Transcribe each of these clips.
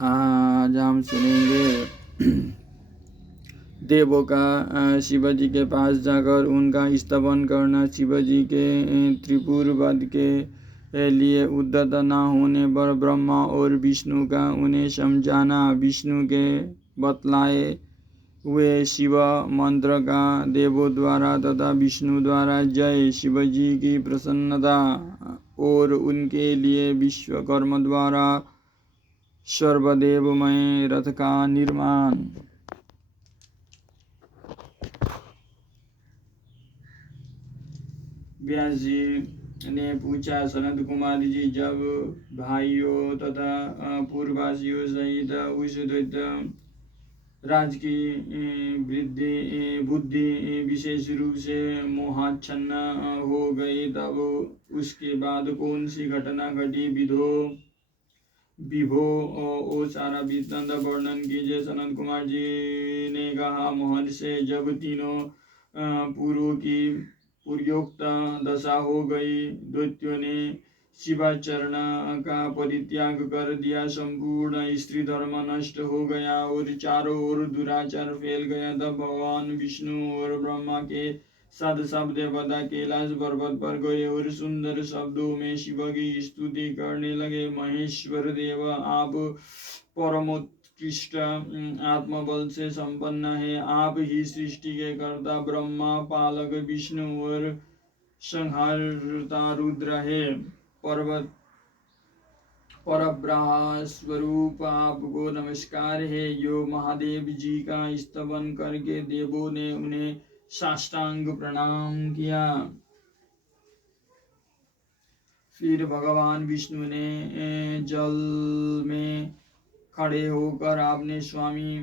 आज हम सुनेंगे देवों का शिवजी के पास जाकर उनका स्तवन करना, शिवजी के त्रिपुर वध के लिए उद्यत न होने पर ब्रह्मा और विष्णु का उन्हें समझाना, विष्णु के बतलाए हुए शिव मंत्र का देवों द्वारा तथा विष्णु द्वारा जय, शिवजी की प्रसन्नता और उनके लिए विश्वकर्मा द्वारा सर्वदेवमय रथ का निर्माण। व्यास जी ने पूछा, सनत कुमार जी, जब भाइयों तथा पूर्ववासियों सहित उस दैत्य राज की बुद्धि विशेष रूप से मोहाच्छन्न हो गई, तब उसके बाद कौन सी घटना घटी विभो ओ सारा वृत्तांत वर्णन कीजिए। सनत कुमार जी ने कहा, महर्षि, जब तीनों पुरों की पूर्वोक्त दशा हो गई, दैत्यों ने शिवाचरण का परित्याग कर दिया, संपूर्ण स्त्री धर्म नष्ट हो गया और चारों ओर दुराचार फैल गया, तब भगवान विष्णु और ब्रह्मा के साथ सब देवता कैलाश पर्वत पर गए और सुंदर शब्दों में शिव की स्तुति करने लगे। महेश्वर देव, आप परमोत्कृष्ट आत्मबल से संपन्न है, आप ही सृष्टि के कर्ता ब्रह्मा, पालक विष्णु और संहारता रुद्र है। परब्रह्म स्वरूप आपको नमस्कार है। यो महादेव जी का स्तवन करके देवों ने उन्हें साष्टांग प्रणाम किया। फिर भगवान विष्णु ने जल में खड़े होकर आपने स्वामी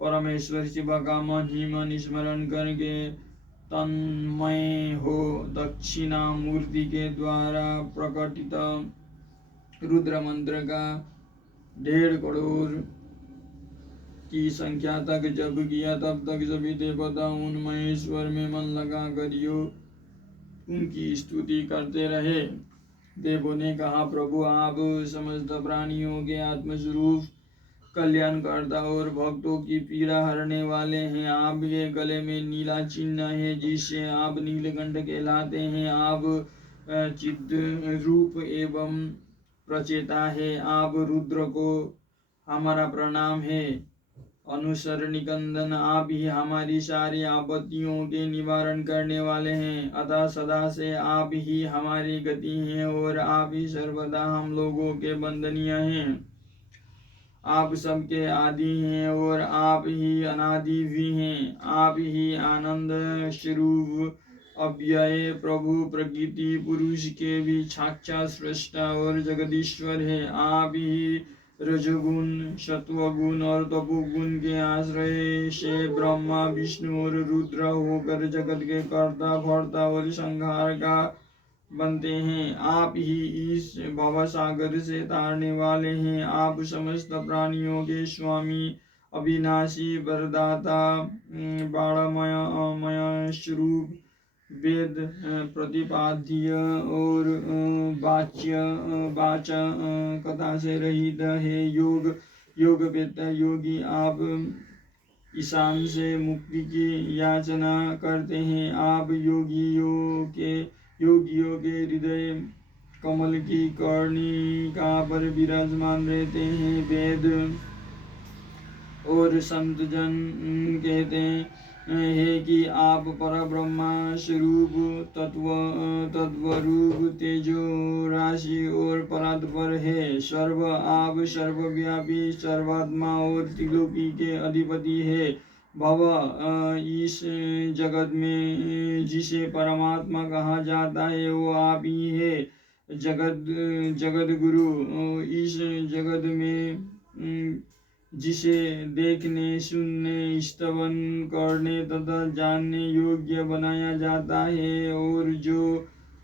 परमेश्वर शिव का महिमा स्मरण करके तन्मय हो दक्षिणा मूर्ति के द्वारा प्रकटित रुद्र मंत्र का 1.5 करोड़ की संख्या तक जप किया। तब तक सभी देवता उन महेश्वर में मन लगा कर उनकी स्तुति करते रहे। देवों ने कहा, प्रभु, आप समस्त प्राणियों के आत्मस्वरूप, कल्याणकर्ता और भक्तों की पीड़ा हरने वाले हैं। आपके गले में नीला चिन्ह है जिससे आप नीलकंठ कहलाते हैं। आप चिद रूप एवं प्रचेता है। आप रुद्र को हमारा प्रणाम है। अनुसर निकंदन, आप ही हमारी सारी आपत्तियों के निवारण करने वाले हैं। अतः सदा से आप ही हमारी गति हैं और आप ही सर्वदा हम लोगों के वंदनीय हैं। आप सबके आदि हैं और आप ही अनादि भी हैं। आप ही आनंद स्वरूप अव्यय प्रभु, प्रकृति पुरुष के भी साक्षात सृष्टा और जगदीश्वर है। आप ही रजोगुण, सत्वगुण और तपोगुण के आश्रय से ब्रह्मा, विष्णु और रुद्र होकर जगत के कर्ता, भर्ता और संहार का बनते हैं। आप ही इस भवसागर से तारने वाले हैं। आप समस्त प्राणियों के स्वामी, अविनाशी, वरदाता, बाणमय स्वरूप, वेद प्रतिपाद्य और वाच कथा से रहित है। योग वेत्ता योगी, आप ईशान से मुक्ति की याचना करते हैं। आप योगियों के हृदय कमल की कर्णिका पर विराजमान रहते हैं। वेद और संत जन कहते हैं कि आप परब्रह्म स्वरूप, तत्वरूप, तेजो राशि और परात्पर है। आप सर्वव्यापी, सर्वात्मा और त्रिलोकी के अधिपति है। भव, इस जगत में जिसे परमात्मा कहा जाता है वो आप ही है। जगत गुरु, इस जगत में जिसे देखने, सुनने, स्तवन करने तथा जानने योग्य बनाया जाता है और जो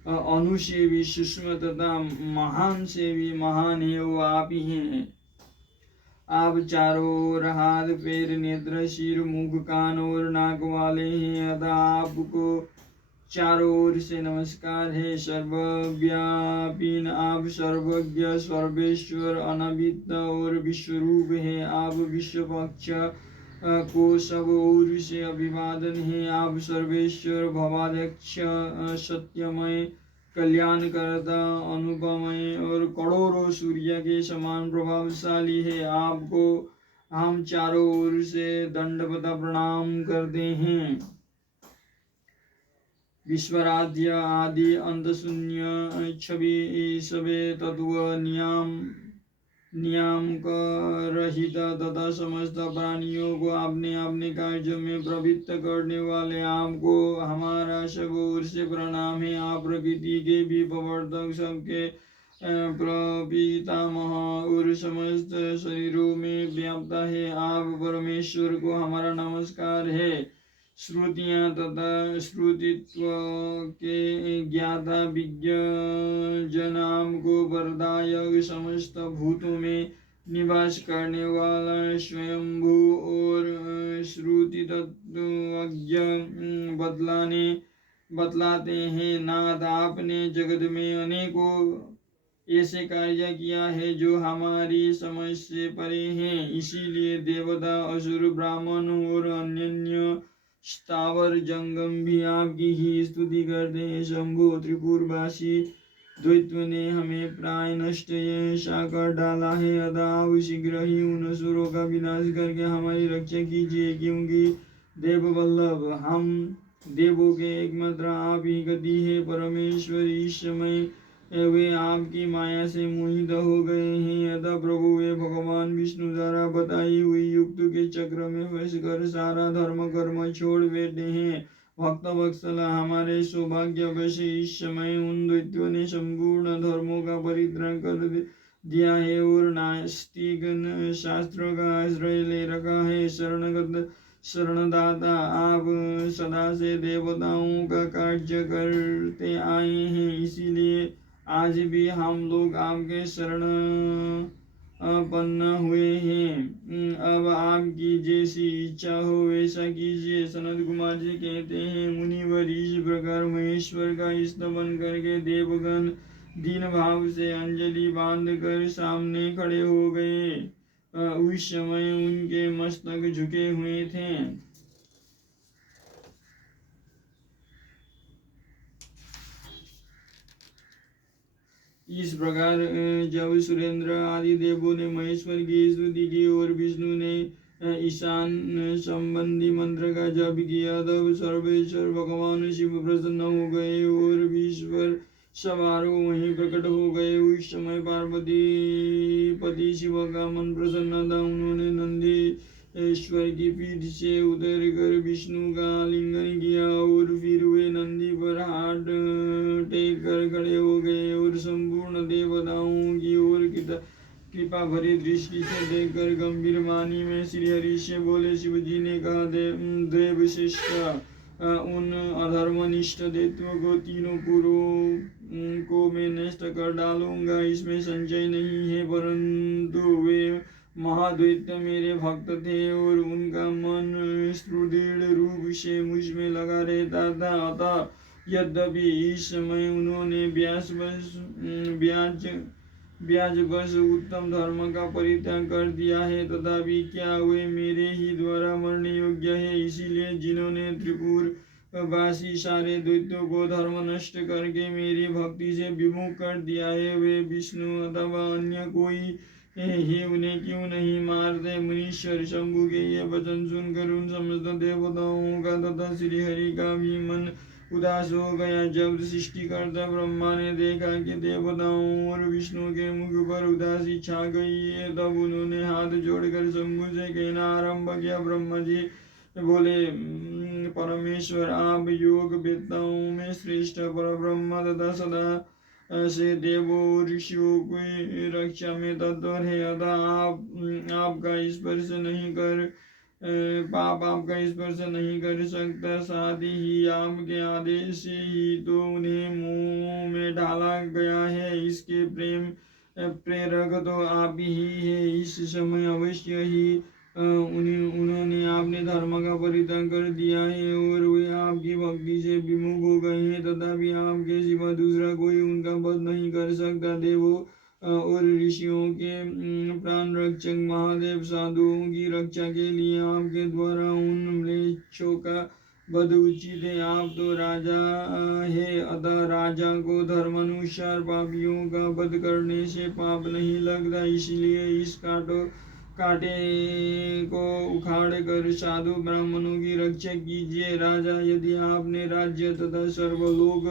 अणु से भी सूक्ष्म तथा महान से भी महान है वो आप ही हैं। आप चारों ओर हाथ, पैर, नेत्र, सिर, मुख, कान और नाक वाले हैं। अतः आपको चारों ओर से नमस्कार है। सर्वव्यापी आप सर्वज्ञ सर्वेश्वर अनादित और विश्वरूप है। आप विश्व पक्ष को सब ओर से अभिवादन है। आप सर्वेश्वर भवाध्यक्ष सत्यमय कल्याणकर्ता अनुपमय और करोड़ों सूर्य के समान प्रभावशाली है। आपको हम चारों ओर से दंडवत प्रणाम करते हैं। विश्वराध्य आदि अंत शून्य छवि सवे तत्व नियामक रहित तथा समस्त प्राणियों को अपने अपने कार्यों में प्रवृत्त करने वाले आपको हमारा सब ओर से प्रणाम है। आप प्रकृति के भी प्रवर्तक, सबके प्रपितामह और समस्त शरीरों में व्याप्त है। आप परमेश्वर को हमारा नमस्कार है। श्रुतियाँ तथा श्रुतित्व के ज्ञाता विज्ञ जन आपको वरदायक, समस्त भूतों में निवास करने वाला स्वयंभू और श्रुति तत्वज्ञ बतलाते हैं। नाथ, आपने जगत में अनेकों ऐसे कार्य किया है जो हमारी समझ से परे हैं। इसीलिए देवता, असुर, ब्राह्मण और अन्य स्थावर जंगम भी आपकी ही स्तुति करते हैं। शंभु त्रिपुरवासी द्वैत्व ने हमें प्राय नष्ट ऐसा कर डाला है। अतः आप शीघ्र ही उन असुरों का विनाश करके हमारी रक्षा कीजिए, क्योंकि देववल्लभ हम देवों के एकमात्र आप ही गति है। परमेश्वर इस समय वे आपकी माया से मोहित हो गए हैं। अतः प्रभु वे भगवान विष्णु द्वारा बताई हुई युक्त के चक्र में फंसकर सारा धर्म कर्म छोड़ बैठे हैं। भक्त वत्सल, हमारे सौभाग्य वश इस समय उन दैत्यों ने संपूर्ण धर्मों का परित्याग कर दिया है और नास्तिक शास्त्र का आश्रय ले रखा है। शरणदाता, आप सदा से देवताओं का कार्य करते आए हैं, इसीलिए आज भी हम लोग आपके शरण पन्न हुए हैं। अब आपकी जैसी इच्छा हो वैसा कीजिए। सनत कुमार जी कहते हैं, मुनिवर इस प्रकार महेश्वर का स्तवन करके देवगण दीन भाव से अंजलि बांध कर सामने खड़े हो गए। उस समय उनके मस्तक झुके हुए थे। इस प्रकार जब सुरेंद्र आदि देवों ने महेश्वर की स्तुति की और विष्णु ने ईशान संबंधी मंत्र का जप किया, तब सर्वेश्वर भगवान शिव प्रसन्न हो गए और विश्वर समारोह वहीं प्रकट हो गए। उस समय पार्वती पति शिव का मन प्रसन्न था। उन्होंने नंदी ईश्वर की पीठ से उतर कर विष्णु का आलिंगन किया और फिर वे नंदी पर हाथ टेक कर खड़े हो गए और संपूर्ण देवताओं की ओर कृपा भरी दृष्टि से देखकर गंभीर वाणी में श्री हरि से बोले। शिव जी ने कहा, देवश्रेष्ठ, उन अधर्मनिष्ठ दैत्यों को तीनों पुरों को मैं नष्ट कर डालूंगा, इसमें संशय नहीं है। परंतु वे महाद्वैत मेरे भक्त थे और उनका मन सुदृढ़ रूप से मुझ में लगा रहता था। अतः यद्यपि इस समय उन्होंने ब्याजवश उत्तम धर्म का परित्याग कर दिया है, तथापि क्या वे मेरे ही द्वारा मरने योग्य है। इसीलिए जिन्होंने त्रिपुर वासी सारे दैत्यों को धर्म नष्ट करके मेरी भक्ति से विमुख कर दिया है, वे विष्णु अथवा अन्य कोई ही उन्हें क्यों नहीं मारते। मुनीश्वर शंभु के ये वचन सुनकर उन समस्त देवताओं का तथा श्री हरि का भी मन उदास हो गया। जब सृष्टिकर्ता ब्रह्मा ने देखा कि देवताओं और विष्णु के मुख पर उदासी छा गई है, तब उन्होंने हाथ जोड़कर शंभु से कहना आरंभ किया। ब्रह्मा जी बोले, परमेश्वर, आप योग वेत्ताओं में श्रेष्ठ परब्रह्म तथा सदा से देवों ऋषियों की रक्षा में तत्पर है। अतः आपका स्पर्श नहीं कर पाप आपका स्पर्श नहीं कर सकता। साथ ही आपके आदेश से ही तो उन्हें मुंह में डाला गया है। इसके प्रेरक तो आप ही है। इस समय अवश्य ही उन्होंने आपने धर्म का परित्याग कर दिया है और वे आपकी भक्ति से विमुख हो गए हैं, तथापि आपके सिवा दूसरा कोई उनका वध नहीं कर सकता। देवों और ऋषियों के प्राण रक्षक महादेव, साधुओं की रक्षा के लिए आपके द्वारा उन म्लेच्छों का वध उचित है। आप तो राजा है, अतः राजा को धर्मानुसार पापियों का वध करने से पाप नहीं लगता। इसलिए इस कांटे को उखाड़ कर साधु ब्राह्मणों की रक्षा कीजिए। राजा, यदि आपने राज्य तथा सर्वलोक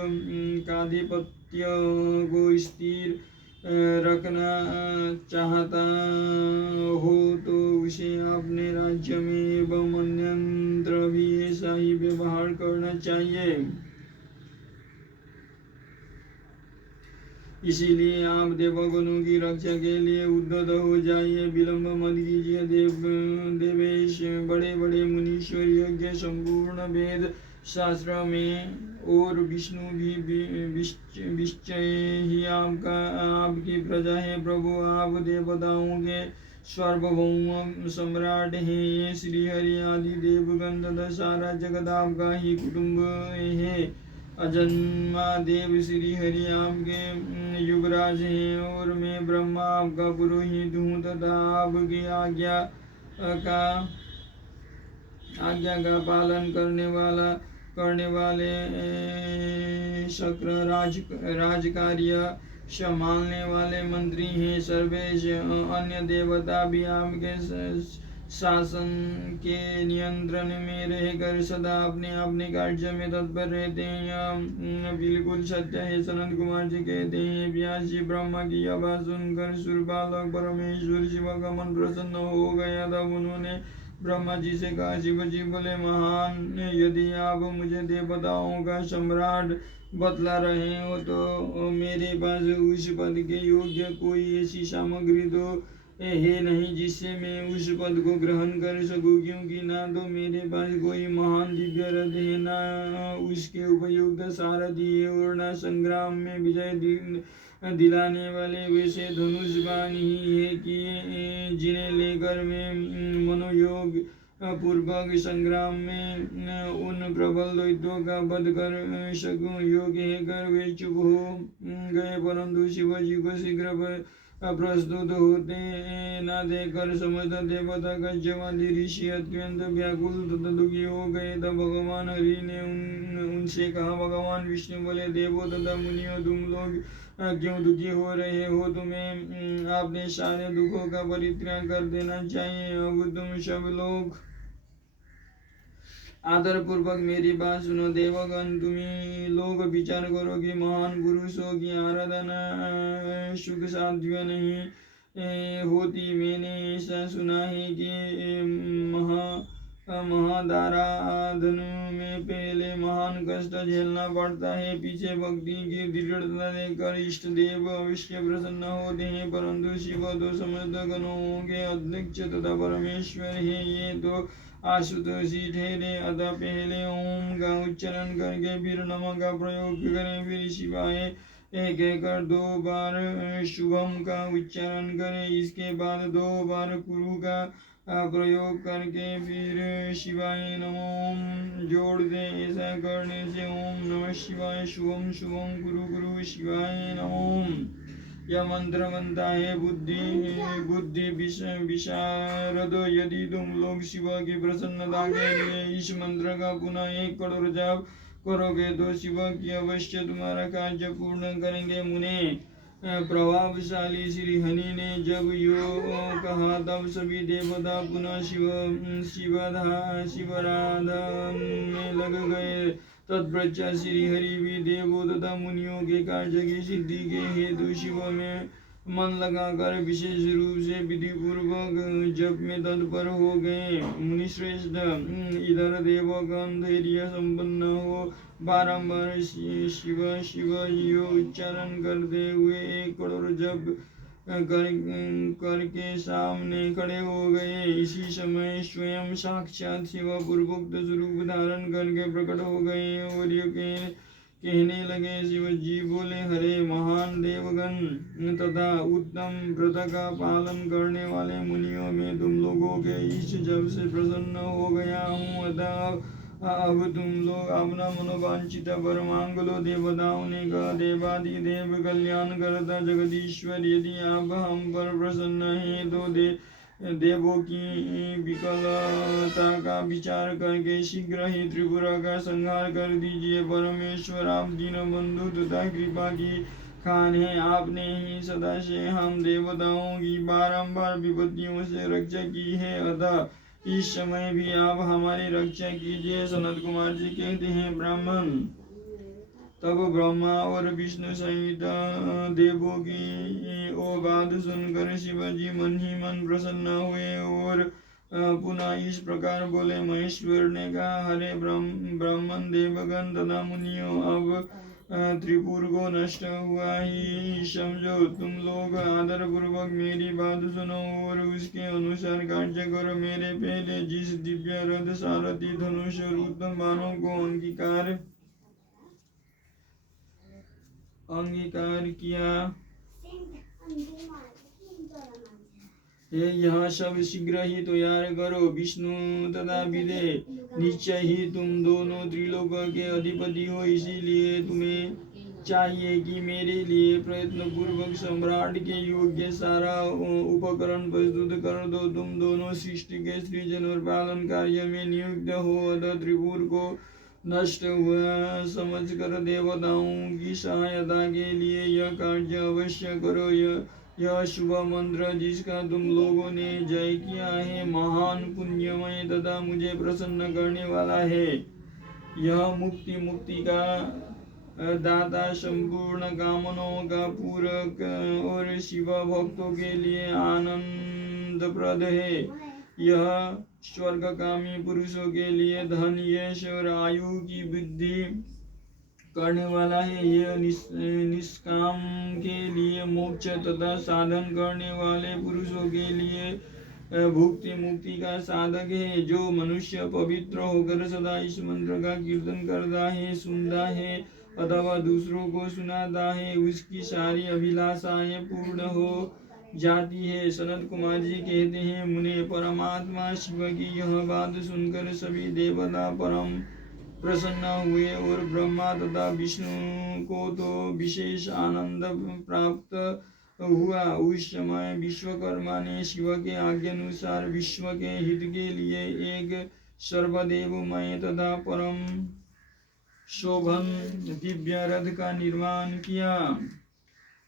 काधिपत्य को स्थिर रखना चाहता हो तो उसे अपने राज्य में एवं अन्यत्र भी ऐसा ही व्यवहार करना चाहिए। इसीलिए आप देवगणों की रक्षा के लिए उद्यत हो जाइए, विलंब मत कीजिए। देवेश, बड़े बड़े मुनीश्वर यज्ञ संपूर्ण वेद शास्त्र में और विष्णु भी निश्चय ही आपकी प्रजा है। प्रभु, आप देवताओं के सार्वभौम सम्राट हैं। श्री हरि आदि देवगण तथा सारा जगत आपका ही कुटुंब है। अजन्मा देव श्री हरि आपके युवराज हैं और मैं ब्रह्मा आपका पुरोहित हूँ तथा आपकी आज्ञा का पालन करने वाले शक्र राजकार्य संभालने वाले मंत्री हैं। सर्वेश अन्य देवता भी आपके शासन के नियंत्रण में रहकर सदा अपने अपने कार्य में तत्पर रहते हैं। यह बिल्कुल सत्य है। सनत कुमार जी कहते हैं, व्यास जी ब्रह्मा की यह बात सुनकर सुरबालक परमेश्वर शिव का मन प्रसन्न हो गया। तब उन्होंने ब्रह्मा जी से कहा, शिव जी बोले, महान, यदि आप मुझे देवताओं का सम्राट बतला रहे हो तो मेरे पास उस पद के योग्य कोई ऐसी सामग्री तो है नहीं जिससे मैं उस पद को ग्रहण कर सकूं, क्योंकि ना तो मेरे पास कोई महान दिव्य रथ है, ना उसके उपयुक्त सारथी है और ना संग्राम में विजय दिलाने वाले वैसे धनुष बाण ही है कि जिन्हें लेकर मैं मनोयोग पूर्वक संग्राम में उन प्रबल दैत्यों का वध कर सकूं। योग है कर वे चुप हो गए, परंतु शिव जी को शीघ्र प्रस्तुत होते न देखकर समस्त देवता गजवादी ऋषि अत्यंत व्याकुल तथा दुखी हो गए। तब भगवान हरि ने उनसे कहा, भगवान विष्णु बोले, देवों तथा मुनियों, तुम लोग क्यों दुखी हो रहे हो? तुम्हें अपने सारे दुखों का परित्याग कर देना चाहिए। अब तुम सब लोग आदर पूर्वक मेरी बात सुनो। देवगण, तुम्हें लोग विचार करो कि महान पुरुषों की आराधना सुख साध्य नहीं होती। मैंने ऐसा सुना है कि महादाराधन में पहले महान कष्ट झेलना पड़ता है। पीछे भक्ति की दृढ़ता देखकर इष्ट देव अवश्य प्रसन्न होते हैं, परंतु शिव तो समस्त गणों के अध्यक्ष तथा परमेश्वर है, ये तो आशुतोषी ठहरे। अतः पहले ओम का उच्चारण करके फिर नमः का प्रयोग करें, फिर शिवाय कहकर 2 बार शुभम का उच्चारण करें, इसके बाद 2 बार कुरु का प्रयोग करके फिर शिवाय नमो जोड़ दें। ऐसा करने से ओम नमः शिवाय शुभम शुभम गुरु गुरु शिवाय नमो यह मंत्र बनता है। बुद्धि विशारद, यदि तुम लोग शिव की प्रसन्नता के लिए इस मंत्र का पुनः 1 करोड़ जाप करोगे तो शिव की अवश्य तुम्हारा कार्य पूर्ण करेंगे। मुने, प्रभावशाली श्री हरि ने जब यो कहा तब सभी देवता पुनः शिवराधा में लग गए। तत्पश्चात श्री हरि भी देवों तथा मुनियों के कार्य की सिद्धि के हेतु शिव में मन लगाकर विशेष रूप से विधि पूर्वक जप में तत्पर हो गए। मुनिश्रेष्ठ, इधर देवगण धैर्य संपन्न हो बारंबार शिव शिव यो उच्चारण करते हुए 1 करोड़ जप करके सामने खड़े हो गए। इसी समय स्वयं साक्षात शिव पूर्वोक्त स्वरूप धारण करके प्रकट हो गए और ये कहने लगे। शिव जी बोले, हरे महान देवगण तथा उत्तम व्रत का पालन करने वाले मुनियों, मैं तुम लोगों के इस जप से प्रसन्न हो गया हूँ। अतः अब तुम लोग अपना मनोवांछित वर मांग लो। देवताओं ने कहा, देवादिदेव कल्याण करता जगदीश्वर, यदि आप हम पर प्रसन्न हैं तो देवों की विकलता का विचार करके शीघ्र ही त्रिपुरा का संहार कर दीजिए। परमेश्वर, आप दीन बंधु तथा कृपा की खान है। आपने ही सदा से हम देवताओं की बारंबार विपत्तियों से रक्षा की है, अतः इस समय भी आप हमारी रक्षा कीजिए। सनत कुमार जी कहते हैं, ब्राह्मण तब ब्रह्मा और विष्णु सहित देवों की वो बात सुनकर शिवजी मन ही मन प्रसन्न हुए और पुनः इस प्रकार बोले। महेश्वर ने कहा, हरे ब्राह्मण देवगण तथा मुनियों, अब त्रिपुर को नष्ट हुआ ही समझो। तुम लोग आदर पूर्वक मेरी बात सुनो और उसके अनुसार कार्य करो। मेरे पहले जिस दिव्य रथ, सारथी, धनुष और उत्तम बाणों को अंगीकार किया यह सब शीघ्र ही तैयार करो। विष्णु तथा विदे, निश्चय ही तुम दोनों त्रिलोक के अधिपति हो, इसीलिए तुम्हें चाहिए कि मेरे लिए प्रयत्न पूर्वक सम्राट के योग्य सारा उपकरण प्रस्तुत कर दो। तुम दोनों सृष्टि के सृजन और पालन कार्य में नियुक्त हो, अतः त्रिपुर को नष्ट हुआ समझकर देवताओं की सहायता के लिए यह कार्य अवश्य करो। यह शुभ मंत्र जिसका तुम लोगों ने जय किया है, महान पुण्यमय तथा मुझे प्रसन्न करने वाला है। यह मुक्ति का दाता, संपूर्ण कामनाओं का पूरक और शिव भक्तों के लिए आनंदप्रद है। यह स्वर्गकामी पुरुषों के लिए धन, यश और आयु की वृद्धि करने वाला है। यह निष्काम के लिए मोक्ष तथा साधन करने वाले पुरुषों के लिए भुक्ति मुक्ति का साधक है। जो मनुष्य पवित्र होकर सदा इस मंत्र का कीर्तन करता है, सुनता है अथवा दूसरों को सुनाता है, उसकी सारी अभिलाषाएं पूर्ण हो जाती है। सनत कुमार जी कहते हैं, मुने परमात्मा शिव की यह बात सुनकर सभी देवता परम प्रसन्न हुए और ब्रह्मा तथा विष्णु को तो विशेष आनंद प्राप्त हुआ। उस समय विश्वकर्मा ने शिव के आज्ञानुसार विश्व के हित के लिए एक सर्वदेवमय तथा परम शोभन दिव्य रथ का निर्माण किया।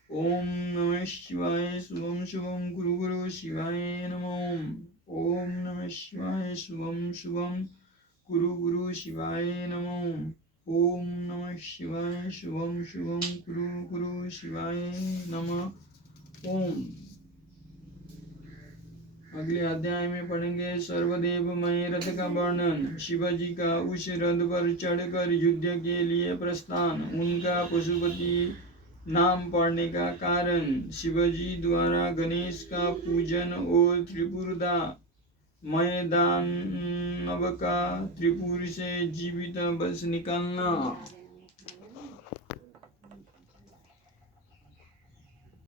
ओम नमः शिवाय। शुभम शुभम गुरु गुरु शिवाय नमो। ओम नमः शिवाय। शुभम शुभम गुरु गुरु शिवाय नमो। ओम नमः शिवाय। शुभम शुभम गुरु गुरु शिवाय नमः। ओम। अगले अध्याय में पढ़ेंगे सर्वदेवमय रथ का वर्णन। शिवजी का उस रथ पर चढ़कर युद्ध के लिए प्रस्थान, उनका पशुपति नाम पड़ने का कारण, शिवजी द्वारा गणेश का पूजन और त्रिपुरदा मय दानव का त्रिपुर से जीवित बस निकलना।